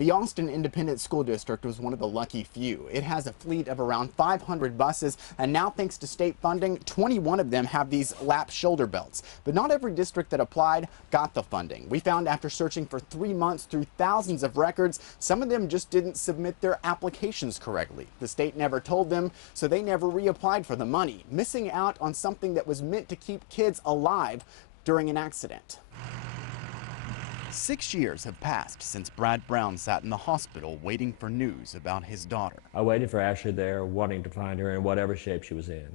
The Austin Independent School District was one of the lucky few. It has a fleet of around 500 buses, and now thanks to state funding, 21 of them have these lap shoulder belts. But not every district that applied got the funding. We found after searching for 3 months through thousands of records, some of them just didn't submit their applications correctly. The state never told them, so they never reapplied for the money, missing out on something that was meant to keep kids alive during an accident. 6 years have passed since Brad Brown sat in the hospital waiting for news about his daughter. I waited for Ashley there, wanting to find her in whatever shape she was in.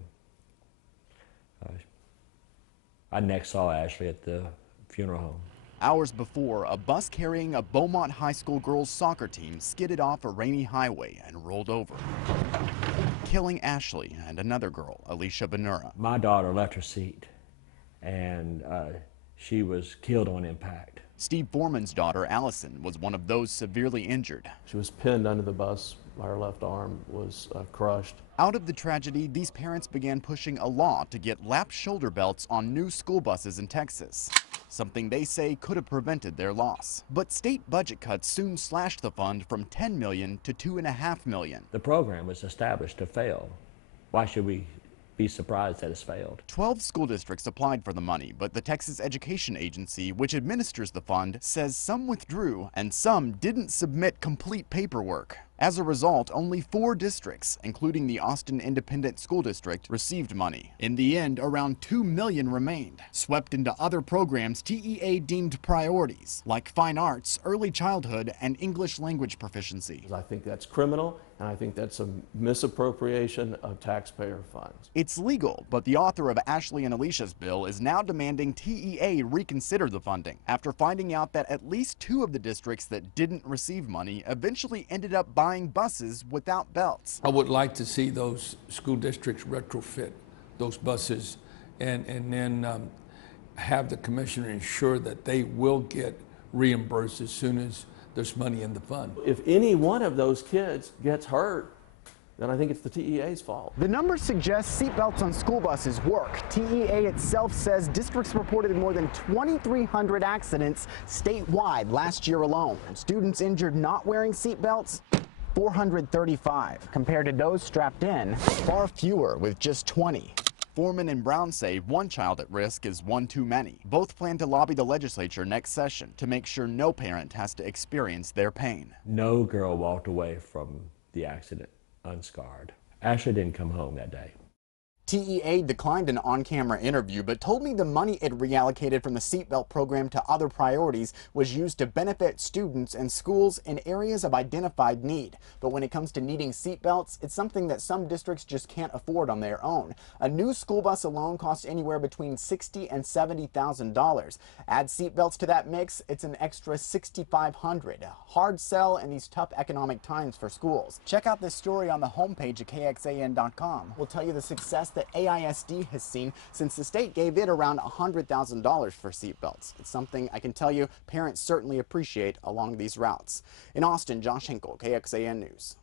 I next saw Ashley at the funeral home. Hours before, a bus carrying a Beaumont High School girls soccer team skidded off a rainy highway and rolled over, killing Ashley and another girl, Alicia Benura. My daughter left her seat, and she was killed on impact. Steve Foreman's daughter, Allison, was one of those severely injured. She was pinned under the bus. Her left arm was crushed. Out of the tragedy, these parents began pushing a law to get lap shoulder belts on new school buses in Texas, something they say could have prevented their loss. But state budget cuts soon slashed the fund from $10 million to $2.5 million. The program was established to fail. Why should we be surprised that it's failed? 12 school districts applied for the money, but the Texas Education Agency, which administers the fund, says some withdrew and some didn't submit complete paperwork. As a result, only 4 districts, including the Austin Independent School District, received money. In the end, around $2 million remained, swept into other programs TEA deemed priorities, like fine arts, early childhood, and English language proficiency. I think that's criminal, and I think that's a misappropriation of taxpayer funds. It's legal, but the author of Ashley and Alicia's bill is now demanding TEA reconsider the funding after finding out that at least 2 of the districts that didn't receive money eventually ended up buying buses without belts. I would like to see those school districts retrofit those buses and then have the commissioner ensure that they will get reimbursed as soon as there's money in the fund. If any one of those kids gets hurt, then I think it's the TEA's fault. The numbers suggest seatbelts on school buses work. TEA itself says districts reported more than 2,300 accidents statewide last year alone. Students injured not wearing seatbelts, 435. Compared to those strapped in, far fewer with just 20. Foreman and Brown say one child at risk is one too many. Both plan to lobby the legislature next session to make sure no parent has to experience their pain. No girl walked away from the accident unscarred. Ashley didn't come home that day. TEA declined an on-camera interview, but told me the money it reallocated from the seatbelt program to other priorities was used to benefit students and schools in areas of identified need. But when it comes to needing seatbelts, it's something that some districts just can't afford on their own. A new school bus alone costs anywhere between $60,000 and $70,000. Add seatbelts to that mix, it's an extra $6,500. A hard sell in these tough economic times for schools. Check out this story on the homepage at KXAN.com. We'll tell you the success that AISD has seen since the state gave it around $100,000 for seatbelts. It's something I can tell you parents certainly appreciate along these routes. In Austin, Josh Hinkle, KXAN News.